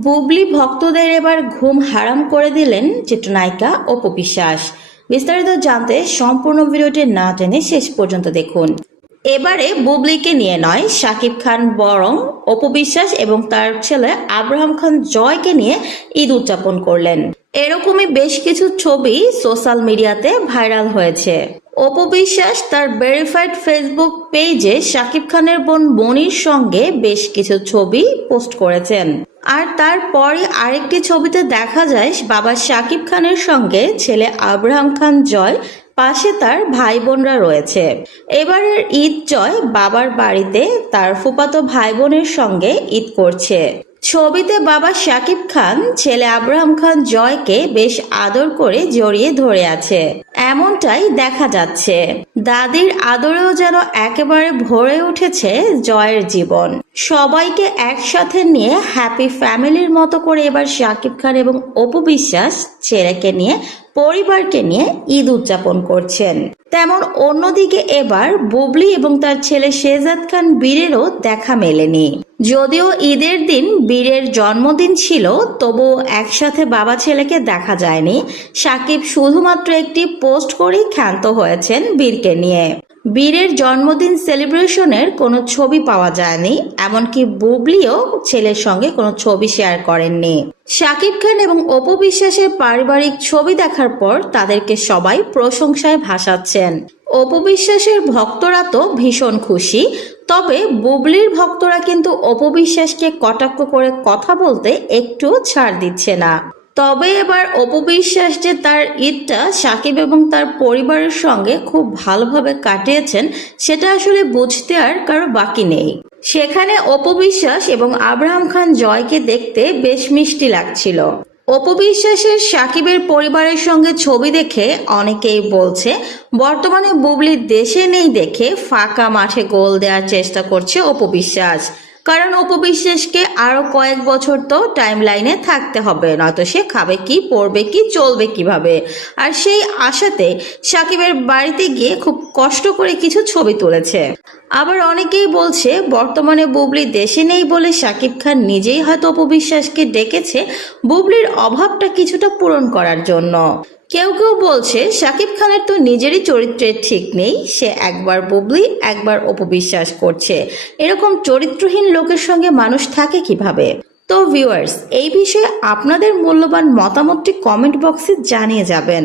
বুবলি ভক্তদের এবার ঘুম হারাম করে দিলেন চিত্রনায়িকা অপু বিশ্বাস। বিস্তারিত জানতে সম্পূর্ণ ভিডিওটি না টেনে শেষ পর্যন্ত দেখুন। এবারে বুবলিকে নিয়ে নয়, শাকিব খান বরং অপু বিশ্বাস এবং তার ছেলে আব্রাহাম খান জয়কে নিয়ে ঈদ উদযাপন করলেন। এরকমই বেশ কিছু ছবি সোশ্যাল মিডিয়াতে ভাইরাল হয়েছে। অপু বিশ্বাস তার ভেরিফাইড ফেসবুক পেজে শাকিব খানের বোন বনির সঙ্গে বেশ কিছু ছবি পোস্ট করেছেন। আর তারপরে আরেকটি ছবিতে দেখা যায় বাবা শাকিব খানের সঙ্গে ছেলে আব্রাহাম খান জয়, পাশে তার ভাই বোনরা রয়েছে। এবারের ঈদ জয় বাবার বাড়িতে তার ফুফাতো ভাই বোনের সঙ্গে ঈদ করছে। ছবিতে বাবা শাকিব খান ছেলে আব্রাহাম খান জয়কে বেশ আদর করে জড়িয়ে ধরে আছে, এমনটাই দেখা যাচ্ছে। দাদির আদরেও যেন একেবারে ভরে উঠেছে জয়ের জীবন। সবাইকে একসাথে নিয়ে হ্যাপি ফ্যামিলির মতো করে এবার শাকিব খান এবং অপু বিশ্বাস ছেলেকে নিয়ে, পরিবারকে নিয়ে ঈদ উদযাপন করছেন। তেমন অন্যদিকে এবার বুবলি এবং তার ছেলে শেহজাদ খান বীরেরও দেখা মেলেনি। যদিও ঈদের দিন বীরের জন্মদিন ছিল, তবুও একসাথে বাবা ছেলেকে দেখা যায়নি। শাকিব শুধুমাত্র একটি পোস্ট করেই ক্ষান্ত হয়েছেন বীরকে নিয়ে। বীরের জন্মদিন সেলিব্রেশনের কোনো ছবি পাওয়া যায়নি, এমনকি বুবলিও ছেলের সঙ্গে কোনো ছবি শেয়ার করেননি। শাকিব খান এবং অপু বিশ্বাসের পারিবারিক ছবি দেখার পর তাদেরকে সবাই প্রশংসায় ভাসাচ্ছেন। অপু বিশ্বাসের ভক্তরা তো ভীষণ খুশি, তবে বুবলির ভক্তরা কিন্তু অপু বিশ্বাসকে কটাক্ষ করে কথা বলতে একটু ছাড় দিচ্ছে না। তবে এবার অপু বিশ্বাস যে তার ঈদটা শাকিব এবং তার পরিবারের সঙ্গে খুব ভালোভাবে কাটিয়েছেন, সেটা আসলে বুঝতে আর কারো বাকি নেই। সেখানে অপু বিশ্বাস এবং আব্রাহাম খান জয়কে দেখতে বেশ মিষ্টি লাগছিল। অপু বিশ্বাসের শাকিবের পরিবারের সঙ্গে ছবি দেখে অনেকেই বলছে বর্তমানে বুবলি দেশে নেই দেখে ফাঁকা মাঠে গোল দেওয়ার চেষ্টা করছে অপু বিশ্বাস। কারণ অপু বিশ্বাসকে আরো কয়েক বছর তো টাইম লাইনে থাকতে হবে, নয়তো সে খাবে কি, পড়বে কি, চলবে কিভাবে। আর সেই আশাতে শাকিবের বাড়িতে গিয়ে খুব কষ্ট করে কিছু ছবি তুলেছে। আবার অনেকেই বলছে বর্তমানে বুবলি দেশে নেই বলে শাকিব খান নিজেই হয়তো অপু বিশ্বাসকে ডেকেছে বুবলির অভাবটা কিছুটা পূরণ করার জন্য। কেউ কেউ বলছে শাকিব খানের তো নিজেরই চরিত্রের ঠিক নেই, সে একবার বুবলি একবার অপু বিশ্বাস করছে। এরকম চরিত্রহীন লোকের সঙ্গে মানুষ থাকে কিভাবে? তো ভিউয়ার্স, এই বিষয়ে আপনাদের মূল্যবান মতামতটি কমেন্ট বক্সে জানিয়ে যাবেন।